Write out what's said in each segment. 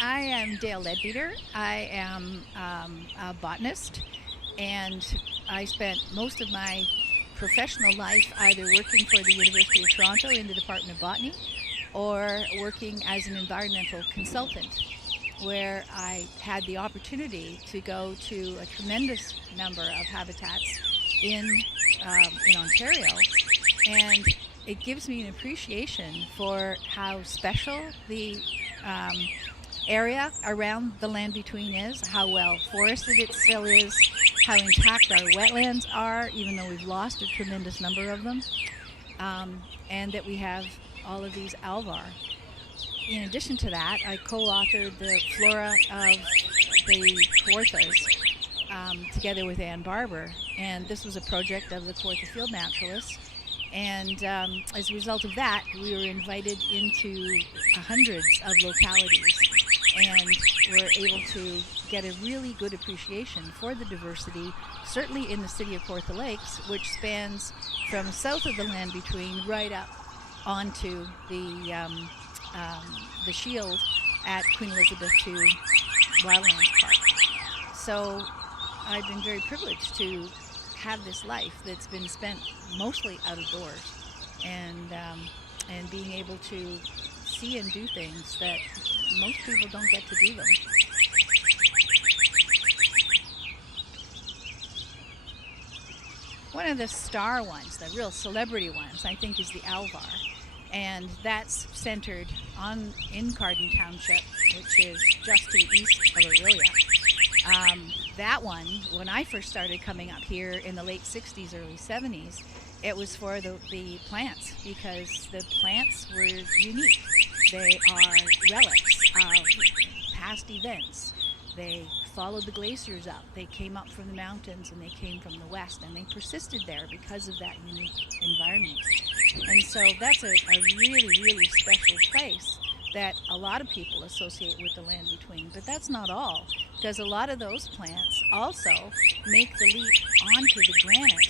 I am Dale Leadbeater. I am a botanist, and I spent most of my professional life either working for the University of Toronto in the Department of Botany or working as an environmental consultant, where I had the opportunity to go to a tremendous number of habitats in Ontario, and it gives me an appreciation for how special the area around the land between is, how well forested it still is, how intact our wetlands are, even though we've lost a tremendous number of them, and that we have all of these alvar. In addition to that, I co-authored the flora of the Kawarthas together with Ann Barber, and this was a project of the Kawartha Field Naturalists. And as a result of that, we were invited into hundreds of localities, and were able to get a really good appreciation for the diversity, certainly in the city of Kawartha Lakes, which spans from south of the land between right up onto the shield at Queen Elizabeth II Wildlands Park. So I've been very privileged to have this life that's been spent mostly out of doors, and being able to see and do things that most people don't get to do them. One of the star ones, the real celebrity ones, I think is the alvar, and that's centered in Carden Township, which is just to the east of Aurelia. That one, when I first started coming up here in the late 60s, early 70s, it was for the plants, because the plants were unique. They are relics of past events. They followed the glaciers up. They came up from the mountains, and they came from the west, and they persisted there because of that unique environment. And so that's a really, really special place that a lot of people associate with the land between. But that's not all, because a lot of those plants also make the leap onto the granite,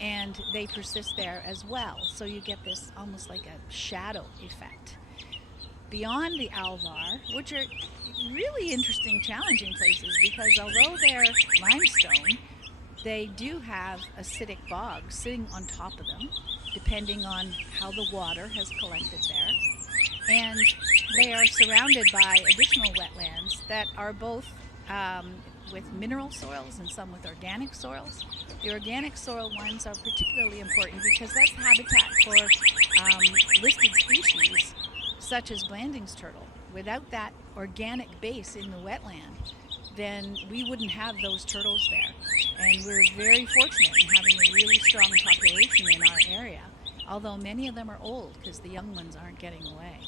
and they persist there as well. So you get this almost like a shadow effect. Beyond the alvar, which are really interesting, challenging places, because although they're limestone, they do have acidic bogs sitting on top of them, depending on how the water has collected there. And they are surrounded by additional wetlands that are both with mineral soils and some with organic soils. The organic soil ones are particularly important because that's habitat for listed species such as Blanding's turtle. Without that organic base in the wetland, then we wouldn't have those turtles there. And we're very fortunate in having a really strong population in our area, although many of them are old because the young ones aren't getting away.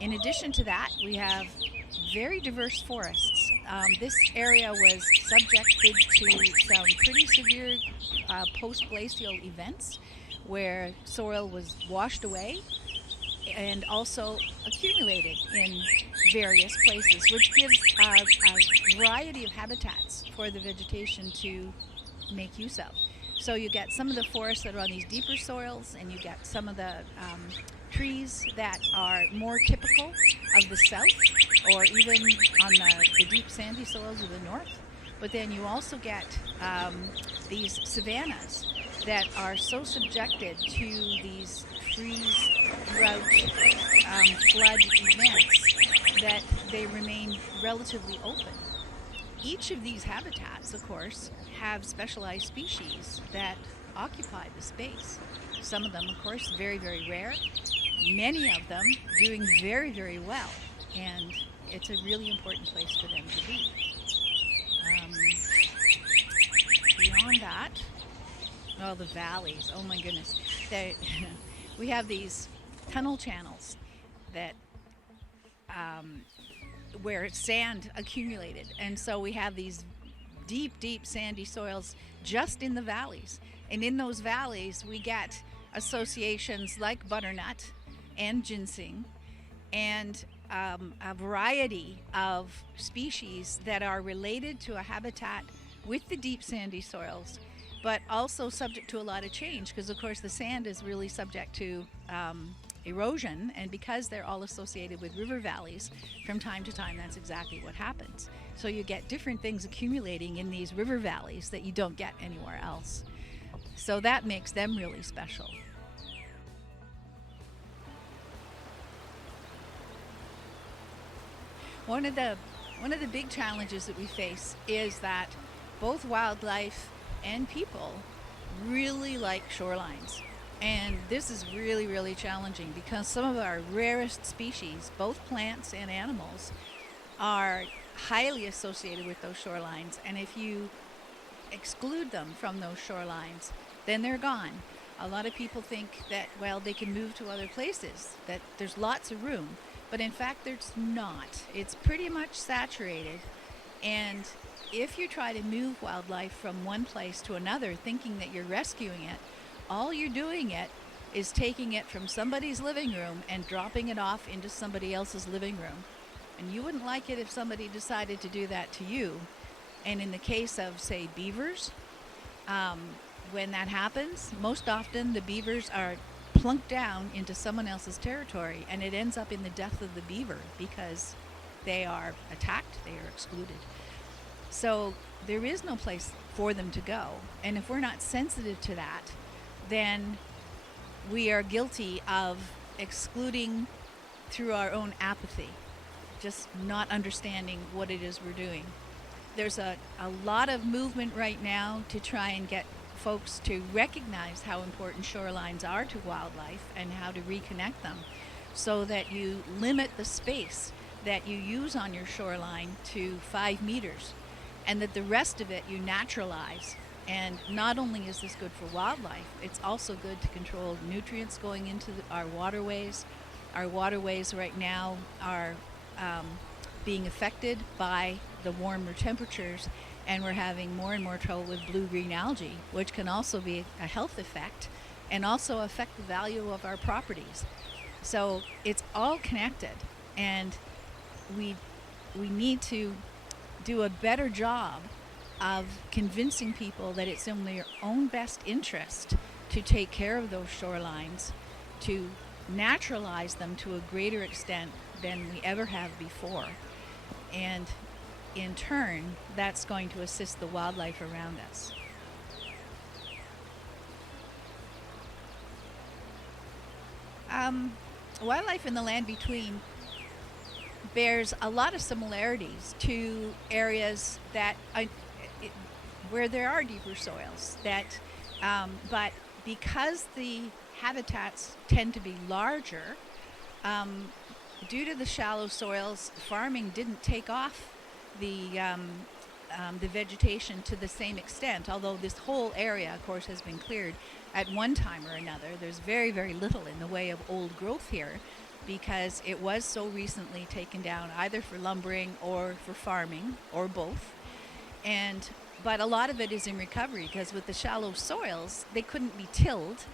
In addition to that, we have very diverse forests. This area was subjected to some pretty severe post-glacial events where soil was washed away and also accumulated in various places, which gives a variety of habitats for the vegetation to make use of. So you get some of the forests that are on these deeper soils, and you get some of the trees that are more typical of the south, or even on the deep sandy soils of the north. But then you also get these savannas that are so subjected to these freeze, drought, flood events that they remain relatively open. Each of these habitats, of course, have specialized species that occupy the space. Some of them, of course, very, very rare. Many of them doing very, very well. And it's a really important place for them to be. Beyond that, the valleys, oh my goodness. We have these tunnel channels that where sand accumulated, and so we have these deep sandy soils just in the valleys, and in those valleys we get associations like butternut and ginseng and a variety of species that are related to a habitat with the deep sandy soils, but also subject to a lot of change, because of course the sand is really subject to erosion, and because they're all associated with river valleys, from time to time that's exactly what happens. So you get different things accumulating in these river valleys that you don't get anywhere else. So that makes them really special. One of the big challenges that we face is that both wildlife and people really like shorelines. And this is really, really challenging because some of our rarest species, both plants and animals, are highly associated with those shorelines. And if you exclude them from those shorelines, then they're gone. A lot of people think that, well, they can move to other places, that there's lots of room. But in fact, there's not. It's pretty much saturated. And if you try to move wildlife from one place to another thinking that you're rescuing it, all you're doing it is taking it from somebody's living room and dropping it off into somebody else's living room. And you wouldn't like it if somebody decided to do that to you. And in the case of, say, beavers, when that happens, most often the beavers are plunked down into someone else's territory, and it ends up in the death of the beaver because they are attacked, they are excluded. So there is no place for them to go. And if we're not sensitive to that, then we are guilty of excluding through our own apathy, just not understanding what it is we're doing. There's a lot of movement right now to try and get folks to recognize how important shorelines are to wildlife and how to reconnect them so that you limit the space that you use on your shoreline to 5 meters and that the rest of it you naturalize. And not only is this good for wildlife, it's also good to control nutrients going into our waterways. Our waterways right now are being affected by the warmer temperatures, and we're having more and more trouble with blue-green algae, which can also be a health effect and also affect the value of our properties. So it's all connected, and we need to do a better job of convincing people that it's in their own best interest to take care of those shorelines, to naturalize them to a greater extent than we ever have before. And in turn, that's going to assist the wildlife around us. Wildlife in the land between bears a lot of similarities to areas that where there are deeper soils. But because the habitats tend to be larger, due to the shallow soils, farming didn't take off the vegetation to the same extent, although this whole area, of course, has been cleared at one time or another. There's very, very little in the way of old growth here because it was so recently taken down either for lumbering or for farming or both. But a lot of it is in recovery because with the shallow soils, they couldn't be tilled,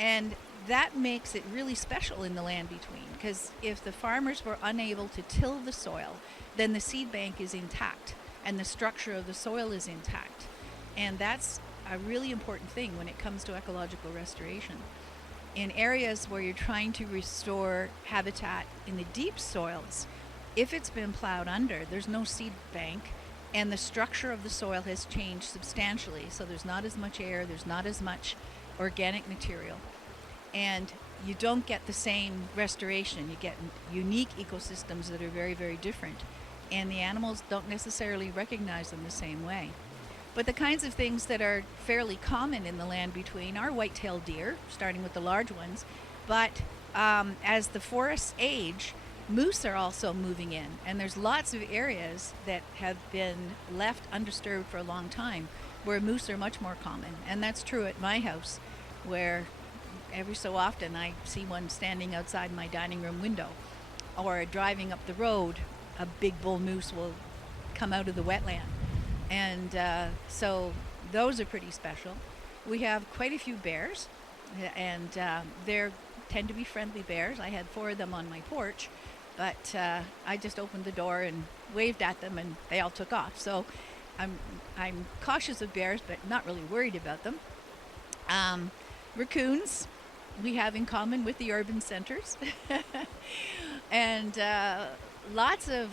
and that makes it really special in the land between, because if the farmers were unable to till the soil, then the seed bank is intact and the structure of the soil is intact. And that's a really important thing when it comes to ecological restoration. In areas where you're trying to restore habitat in the deep soils, if it's been plowed under, there's no seed bank, and the structure of the soil has changed substantially. So there's not as much air, there's not as much organic material, and you don't get the same restoration. You get unique ecosystems that are very, very different, and the animals don't necessarily recognize them the same way. But the kinds of things that are fairly common in the land between are white-tailed deer, starting with the large ones, but as the forests age, moose are also moving in, and there's lots of areas that have been left undisturbed for a long time where moose are much more common. And that's true at my house, where every so often I see one standing outside my dining room window, or driving up the road, a big bull moose will come out of the wetland. And so those are pretty special. We have quite a few bears, and they tend to be friendly bears. I had 4 of them on my porch, but I just opened the door and waved at them, and they all took off. So I'm cautious of bears, but not really worried about them. Raccoons, we have in common with the urban centers. And lots of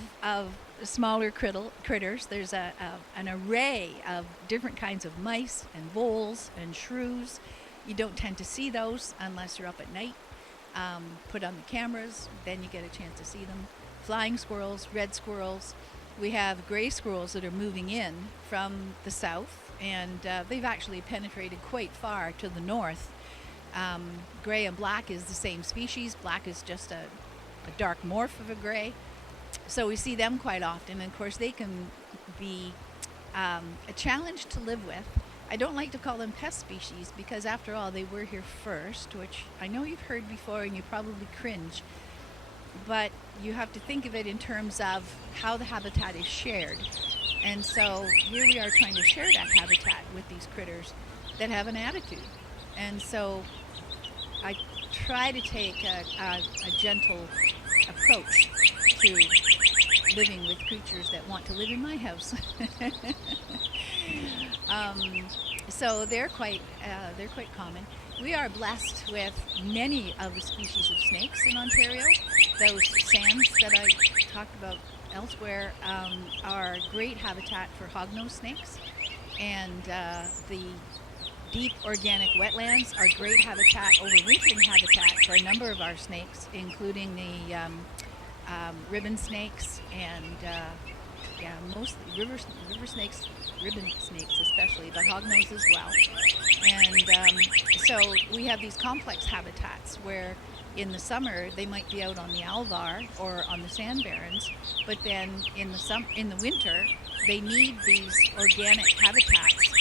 smaller critters. There's an array of different kinds of mice and voles and shrews. You don't tend to see those unless you're up at night. Put on the cameras, then you get a chance to see them. Flying squirrels, red squirrels. We have gray squirrels that are moving in from the south, and they've actually penetrated quite far to the north. Gray and black is the same species. Black is just a dark morph of a gray. So we see them quite often, and of course they can be a challenge to live with. I don't like to call them pest species because after all they were here first, which I know you've heard before and you probably cringe, but you have to think of it in terms of how the habitat is shared. And so here we are trying to share that habitat with these critters that have an attitude. And so I try to take a gentle approach to living with creatures that want to live in my house. So they're quite common. We are blessed with many of the species of snakes in Ontario. Those sands that I talked about elsewhere are great habitat for hognose snakes, and the deep organic wetlands are great habitat, overwintering habitat for a number of our snakes, including the ribbon snakes and mostly river snakes, ribbon snakes especially, but hognose as well. And so we have these complex habitats where in the summer they might be out on the alvar or on the sand barrens, but then in the winter they need these organic habitats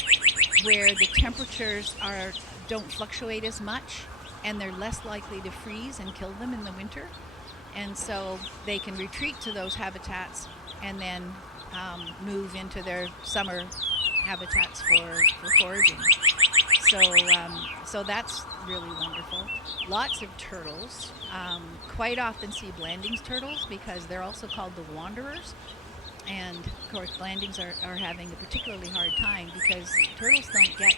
where the temperatures don't fluctuate as much and they're less likely to freeze and kill them in the winter. And so they can retreat to those habitats and then move into their summer habitats for foraging. So that's really wonderful. Lots of turtles. Quite often see Blandings turtles because they're also called the wanderers. And of course Blandings are having a particularly hard time because turtles don't get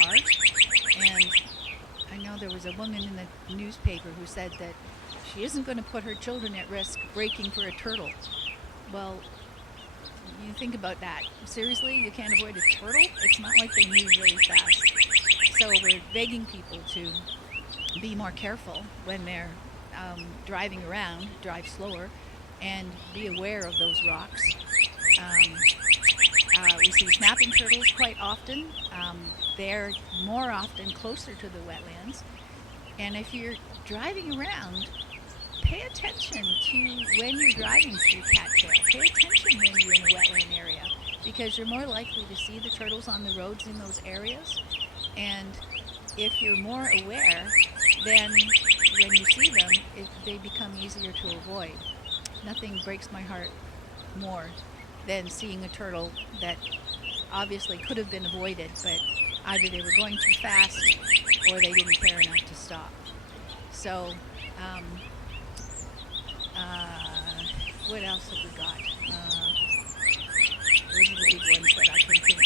cars. And I know there was a woman in the newspaper who said that she isn't going to put her children at risk braking for a turtle. Well, you think about that. Seriously, you can't avoid a turtle? It's not like they move really fast. So we're begging people to be more careful when they're driving around, drive slower, and be aware of those rocks. We see snapping turtles quite often. They're more often closer to the wetlands. And if you're driving around, pay attention to when you're driving through cattail. Pay attention when you're in a wetland area because you're more likely to see the turtles on the roads in those areas. And if you're more aware, then when you see them, they become easier to avoid. Nothing breaks my heart more than seeing a turtle that obviously could have been avoided, but either they were going too fast or they didn't care enough to stop. So, what else have we got? Those are the big ones that I can think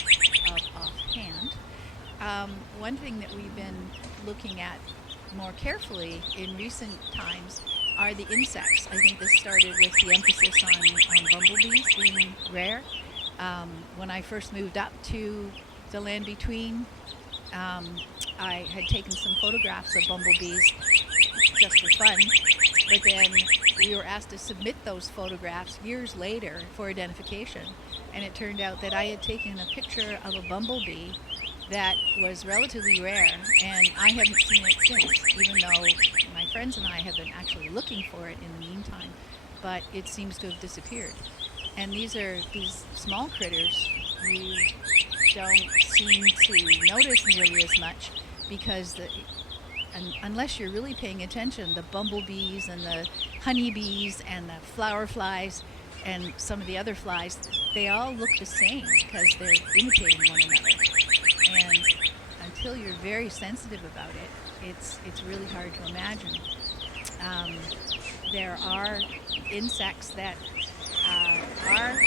of offhand. One thing that we've been looking at more carefully in recent times are the insects. I think this started with the emphasis on bumblebees being rare. When I first moved up to the land between, I had taken some photographs of bumblebees just for fun, but then we were asked to submit those photographs years later for identification, and it turned out that I had taken a picture of a bumblebee that was relatively rare, and I haven't seen it since, even though my friends and I have been actually looking for it in the meantime, but it seems to have disappeared. And these small critters you don't seem to notice nearly as much because unless you're really paying attention, the bumblebees and the honeybees and the flower flies and some of the other flies, they all look the same because they're imitating one another. And until you're very sensitive about it, it's really hard to imagine. There are insects that are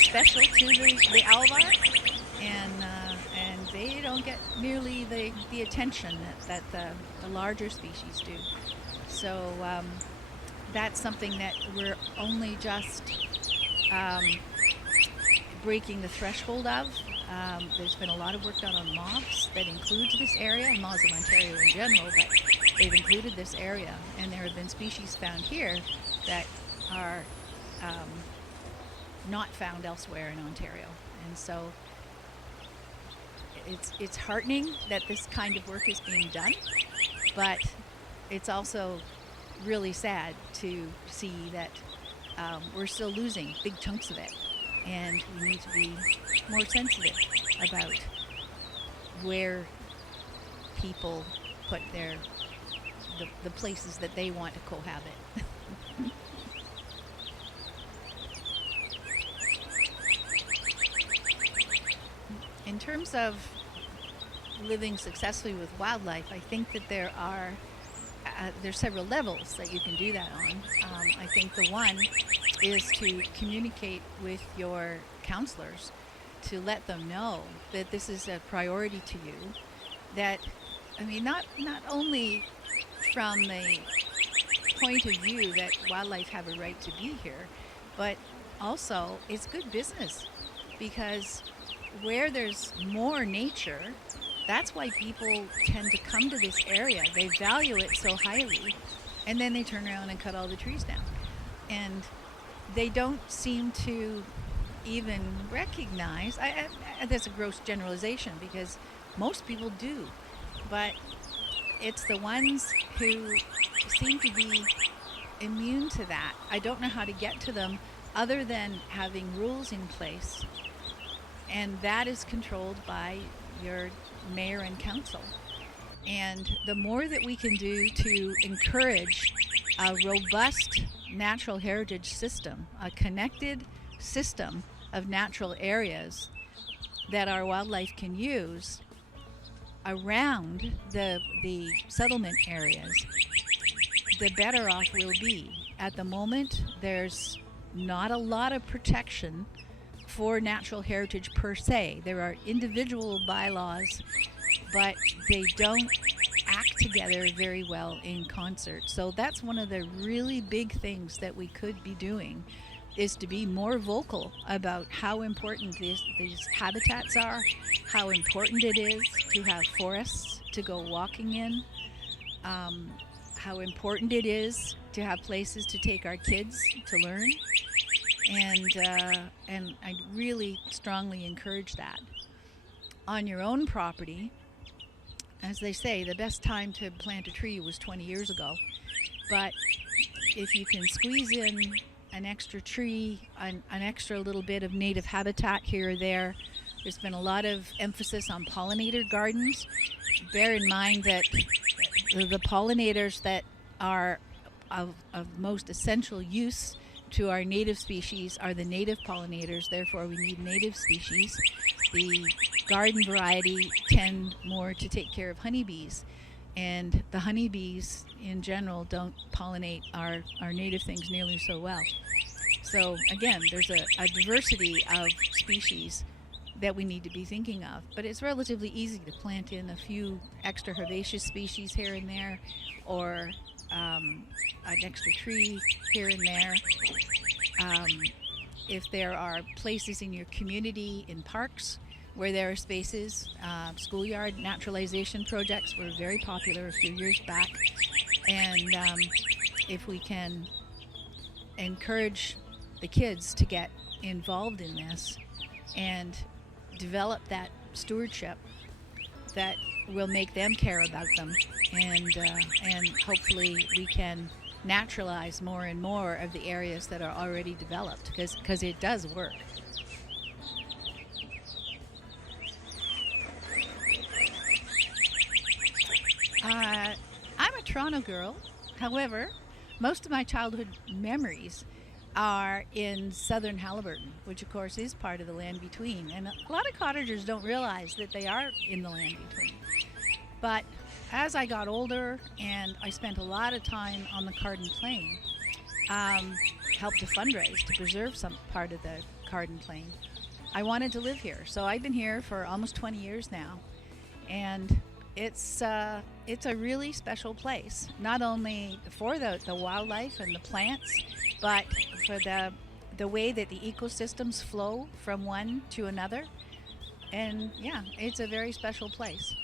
special to the alvar, and they don't get nearly the attention that the larger species do. So that's something that we're only just breaking the threshold of. There's been a lot of work done on moths that includes this area, and moths of Ontario in general, but they've included this area, and there have been species found here that are not found elsewhere in Ontario. And so it's heartening that this kind of work is being done, but it's also really sad to see that we're still losing big chunks of it, and we need to be more sensitive about where people put the places that they want to cohabit. In terms of living successfully with wildlife, I think that there's several levels that you can do that on. I think the one is to communicate with your counselors, to let them know that this is a priority to you. That, I mean, not only from the point of view that wildlife have a right to be here, but also it's good business, because where there's more nature, that's why people tend to come to this area. They value it so highly, and then they turn around and cut all the trees down. And they don't seem to even recognize, that's a gross generalization because most people do, but it's the ones who seem to be immune to that. I don't know how to get to them other than having rules in place, and that is controlled by your mayor and council. And the more that we can do to encourage a robust natural heritage system, a connected system of natural areas that our wildlife can use around the settlement areas, the better off we'll be. At the moment, there's not a lot of protection for natural heritage per se. There are individual bylaws, but they don't act together very well in concert. So that's one of the really big things that we could be doing, is to be more vocal about how important these habitats are, how important it is to have forests to go walking in, how important it is to have places to take our kids to learn. And I really strongly encourage that. On your own property, as they say, the best time to plant a tree was 20 years ago. But if you can squeeze in an extra tree, an extra little bit of native habitat here or there, there's been a lot of emphasis on pollinator gardens. Bear in mind that the pollinators that are of most essential use to our native species are the native pollinators. Therefore, we need native species. The garden variety tend more to take care of honeybees, and the honeybees in general don't pollinate our native things nearly so well. So again, there's a diversity of species that we need to be thinking of, but it's relatively easy to plant in a few extra herbaceous species here and there, or an extra tree here and there. If there are places in your community, in parks, where there are spaces, schoolyard naturalization projects were very popular a few years back, and if we can encourage the kids to get involved in this and develop that stewardship, that will make them care about them, and hopefully we can naturalize more and more of the areas that are already developed, because it does work. I'm a Toronto girl. However, most of my childhood memories are in southern Haliburton, which of course is part of the land between. And a lot of cottagers don't realize that they are in the land between. But as I got older and I spent a lot of time on the Carden Plain, helped to fundraise to preserve some part of the Carden Plain, I wanted to live here. So I've been here for almost 20 years now, and it's a really special place. Not only for the wildlife and the plants, but for the way that the ecosystems flow from one to another. And yeah, it's a very special place.